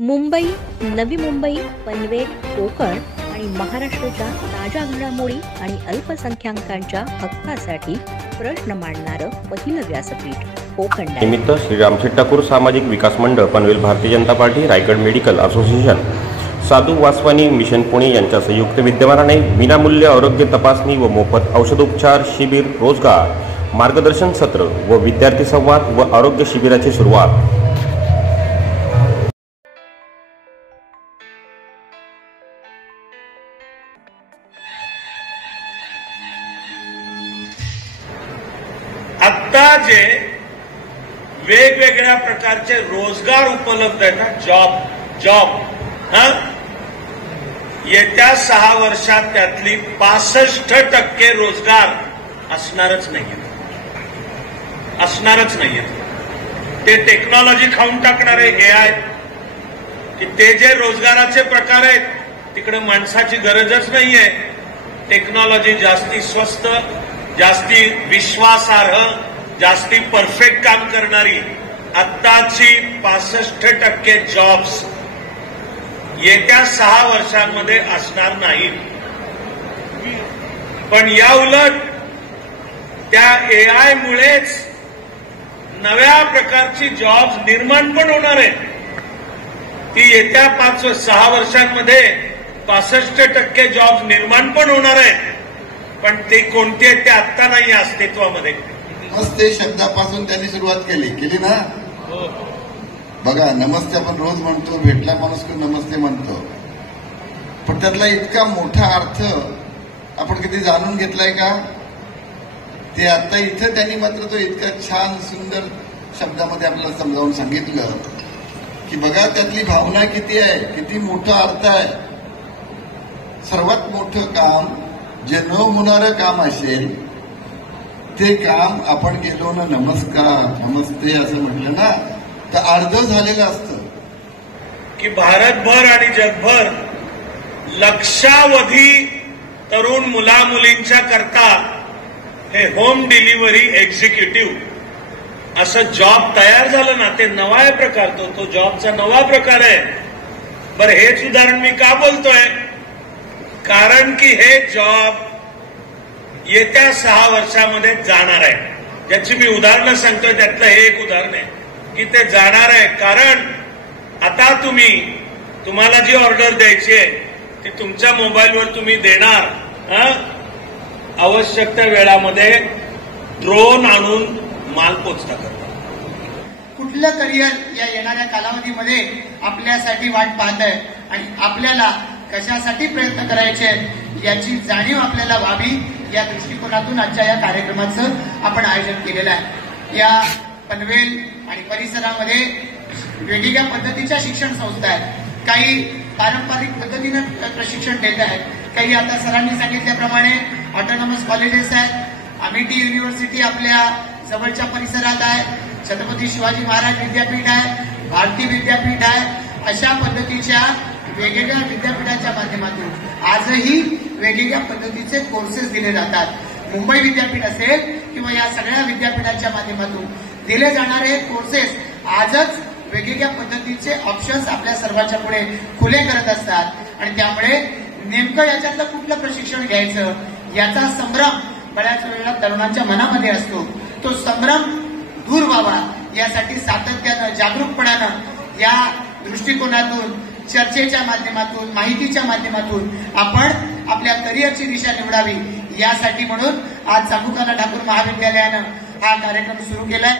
मुंबई, नवी मुंबई, पनवेल, कोकण आणि महाराष्ट्राच्या ताज्या घडामोडी आणि अल्पसंख्याकांच्या हक्कासाठी प्रश्न मांडणारं पहिलं व्यासपीठ कोकण निमित्त श्री रामशेठ ठाकूर सामाजिक विकास मंडळ Panvel, Bharatiya Janata party, Raigad medical association, साधू वासवानी मिशन पुणे यांच्या संयुक्त विद्यमानाने विनामूल्य आरोग्य तपासणी व मोफत औषधोपचार शिबिर, रोजगार मार्गदर्शन सत्र व विद्यार्थी संवाद व आरोग्य शिबिराची सुरुवात। आता जे वेगवेगळ्या प्रकारचे रोजगार उपलब्ध आहेत ना, जॉब येत्या 6 वर्षात त्यातली 65% रोजगार असणारच नाहीये। ते टेक्नॉलॉजी खाऊन टाकणारे AI की ते जे रोजगाराचे प्रकार आहेत तिकडे माणसाची गरजच नाहीये। टेक्नॉलॉजी जास्ती स्वस्त, जास्ती विश्वासार्ह, जास्ती परफेक्ट काम करणारी आत्ताची 65% जॉब्स येत्या 6 वर्षांमध्ये असणार नाहीत। पण या उलट त्या AI मुळेच नव्या प्रकारची जॉब्स निर्माण पण होणार आहेत। ती येत्या 5-6 वर्षांमध्ये 65% जॉब्स निर्माण पण होणार आहेत। पण ते कोणते आहेत ते आत्ता नाही अस्तित्वामध्ये। नमस्ते शब्दापासून त्यांनी सुरुवात केली ना। बघा, नमस्ते आपण रोज म्हणतो, भेटला माणूस को नमस्ते म्हणतो, पण त्यातला इतका मोठा अर्थ आपण कधी जाणून घेतलाय का? ते आता इथं त्यांनी मात्र तो इतका छान सुंदर शब्दामध्ये आपल्याला समजावून सांगितलं की बघा त्यातली भावना किती आहे, किती मोठा अर्थ आहे। सर्वात मोठं काम जे न होणारं काम असेल ते काम आपण गेलो ना, नमस्कार नमस्ते असं म्हटलं ना, तर अर्ध झालेलं असतं। की भारतभर आणि जगभर लक्षावधी तरुण मुला मुलींच्या करता हे होम डिलिव्हरी एक्झिक्युटिव्ह असं जॉब तयार झालं ना, ते नवा प्रकार, तो जॉबचा नवा प्रकार आहे। बरं, हेच उदाहरण मी का बोलतोय? कारण की हे जॉब येत्या 6 वर्षामध्ये जाणार आहे। ज्याची मी उदाहरणं सांगतोय त्यातलं हे एक उदाहरण आहे की ते जाणार आहे। कारण आता तुम्हाला जी ऑर्डर द्यायची आहे ती तुमच्या मोबाईलवर तुम्ही देणार, आवश्यक त्या वेळामध्ये ड्रोन आणून माल पोचता करतात। कुठलं करिअर या येणाऱ्या कालावधीमध्ये आपल्यासाठी वाट पाहत आहे आणि आपल्याला कशासाठी प्रयत्न करायचे याची जाणीव आपल्याला व्हावी, या दृष्टिकोनातून आजच्या या कार्यक्रमाचं आपण आयोजन केलेलं आहे। या पनवेल आणि परिसरामध्ये वेगवेगळ्या पद्धतीच्या शिक्षण संस्था आहेत। काही पारंपरिक पद्धतीने प्रशिक्षण देत आहेत, काही आता सरांनी सांगितल्याप्रमाणे ऑटोनॉमस कॉलेजेस आहेत। अमेठी युनिव्हर्सिटी आपल्या जवळच्या परिसरात आहे, छत्रपती शिवाजी महाराज विद्यापीठ आहे, भारती विद्यापीठ आहे। अशा पद्धतीच्या वेगवेगळ्या विद्यापीठाच्या माध्यमातून आजही वेगवेगळ्या पद्धतीचे कोर्सेस दिले जातात। मुंबई विद्यापीठ असेल किंवा या सगळ्या विद्यापीठाच्या माध्यमातून दिले जाणारे कोर्सेस आजच वेगवेगळ्या पद्धतीचे ऑप्शन्स आपल्या सर्वांच्या पुढे खुले करत असतात आणि त्यामुळे नेमकं याच्यातलं कुठलं प्रशिक्षण घ्यायचं याचा संभ्रम बऱ्याच वेळेला तरुणांच्या मनामध्ये असतो। तो संभ्रम दूर व्हावा यासाठी सातत्यानं, जागरूकपणानं, या दृष्टिकोनातून, चर्चेच्या माध्यमातून, माहितीच्या माध्यमातून आपण आपल्या करिअरची दिशा निवडावी, यासाठी म्हणून आज साधू ठाकूर महाविद्यालयानं हा कार्यक्रम सुरू केलाय।